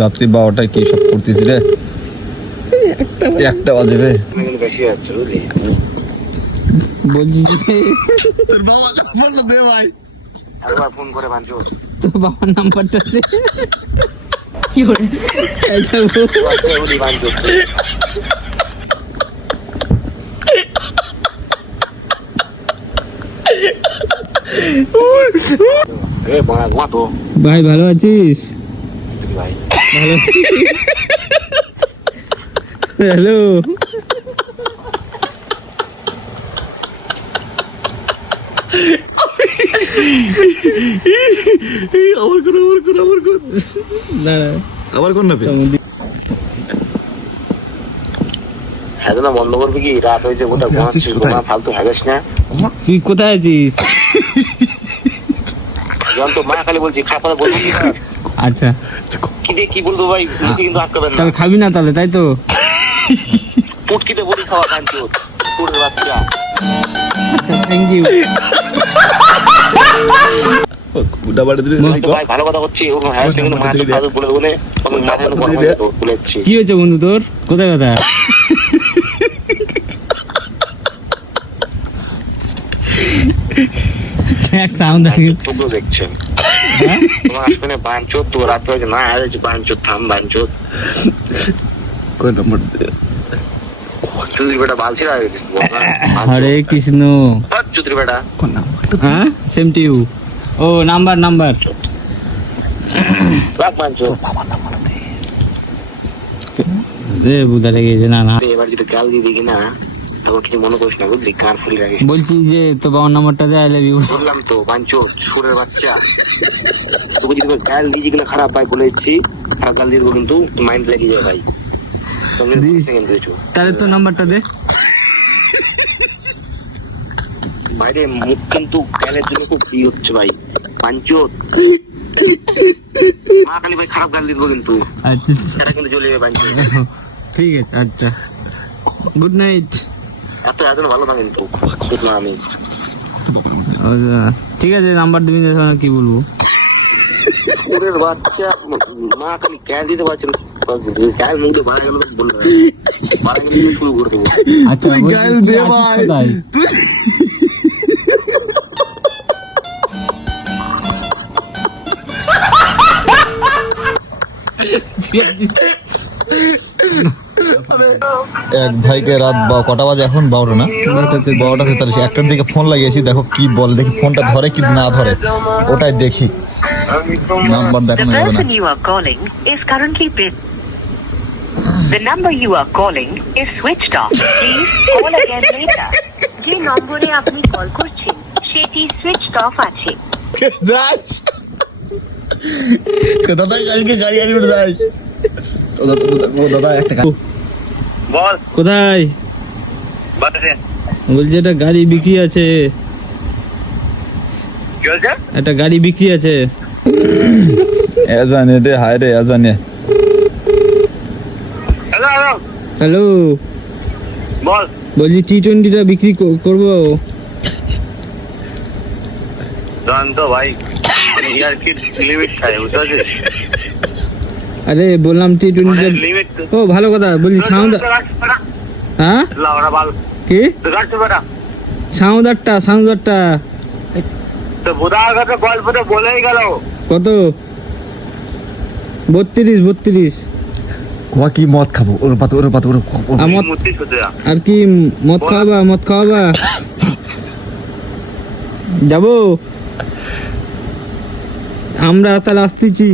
রাত্রি 12টায় কি সব করতেছি রে? একটা বাজে রে। বেশি যাচ্ছে বুঝলি। বলছি যে তোর বাবা নাম্বারটা দে ভাই। একবার ফোন করে বাঞ্চো। তোর বাবার নাম্বারটা দে। কি করে উনি বাঞ্চো। এ বড় ঘুমা তো ভাই ভালো আছিস? ভাই। ভালো হ্যালো না আবার কোন না হ্যাঁ না বন্ধ করবি কি? রাত হয়েছে কোথাও ঘুমাচ্ছিস, ঘুমা ফালতু হাগিস না। তুই কোথায় আছিস? যখন তো মা খালি বলছি খাপা বলবি কি? আচ্ছা কি দিয়ে কি বলবো ভাই? মুখে কিন্তু আটকাবেন না। তাহলে খাবি না তাহলে, তাই তো? পুটকিতে বড়ি খাওয়া বাঞ্চো তোর বাচ্চা। আচ্ছা থ্যাংক ইউ। গুডা বাড়ি দিলে তো ভাই ভালো কথা হচ্ছে ওর হ্যাঁ সেখানে মাছ ফাজ বলে বলে আমি মাথায় গরম হয়ে যেত বলেছি। কি হয়েছে বন্ধু তোর? কোথায় কথা? এক সাউন্ড আগে তোগুলো দেখছেন তোমার আসলে বাঞ্চো তো রাত হয়েছে না আজ বাঞ্চো থাম বাঞ্চো কোন নাম্বার দে? চুদির বেটা বালছি না হরে কৃষ্ণ। চুদির বেটা কোন নাম্বার? হ্যাঁ সেম টু ইউ। ও নাম্বার নাম্বার রাখ বাঞ্চো। দে বুঝা লেগেছে। না না এবার যদি গাল দিয়ে দিই না তখন কিছু মনে করিস না বুঝলি, কান ফুলি রাখিস। বলছি যে তো বাবার নাম্বারটা দে, আই লাভ ইউ। বললাম তো বাঞ্চো সুরের বাচ্চা তোকে যদি গাল দিয়ে যেগুলো খারাপ ভাই বলে দিচ্ছি, খারাপ গাল দিয়ে দেবো কিন্তু মাইন্ড লেগে যায় ভাই। তাহলে তো নাম্বারটা দে। বাইরে মুখ কিন্তু গালের জন্য খুব ই হচ্ছে ভাই বাঞ্চো। মা খালি ভাই খারাপ গাল দিয়ে দেবো কিন্তু আচ্ছা সেটা কিন্তু চলে যাবে বাঞ্চো। ঠিক আছে আচ্ছা গুড নাইট। এত এত ভালো না কিন্তু ঠিক না আমি। ঠিক আছে নাম্বার দিবি না, কি বলবো? সুরের বাচ্চা মা খালি গাল দিতে পারছে না, গাল মুখ দিয়ে বাড়া গেল বলবে বাড়া গেলে শুরু করে দেবো। আচ্ছা তুই গাল দে ভাই। এক ভাইকে রাত কটা বাজে এখন? 12টা না? 12:43। একটার দিকে ফোন লাগিয়েছি, দেখো কি বল, দেখি ফোনটা ধরে কি না ধরে, ওটাই দেখি। নাম্বার The দেখানো যাবে না। person you are calling is currently busy. The number you are calling is switched off. Please call again later. যে নম্বরে আপনি কল করছেন সেটি সুইচড অফ আছে। যাস কোথায় কালকে গাড়ি আনি উঠে যাস? ও দাদা একটা বল কোথায়? বাতাসে বলছি একটা গাড়ি বিক্রি আছে। কি হয়েছে? একটা গাড়ি বিক্রি আছে। এজানে রে, হায় রে এজানে। হ্যালো হ্যালো হ্যালো বল। বলছি T20টা বিক্রি করবো। জান তো ভাই ইয়ার কি লিমিট থাকে বুঝতে পারছিস? আরে বললাম T20টা। লিমিট ও ভালো কথা। বলছি সাউন্ড। হ্যাঁ লাউড়া বাল কি রাখতে বেটা সাউন্ডারটা তো বোধার কাছে গল্পটা বলেই গেল। কত? 32। কোয়া কি মদ খাবো? ওর পাত আমার মূর্তি শুতে যা আর কি মদ খাওয়াবা? যাবো আমরা তাহলে আসতেছি।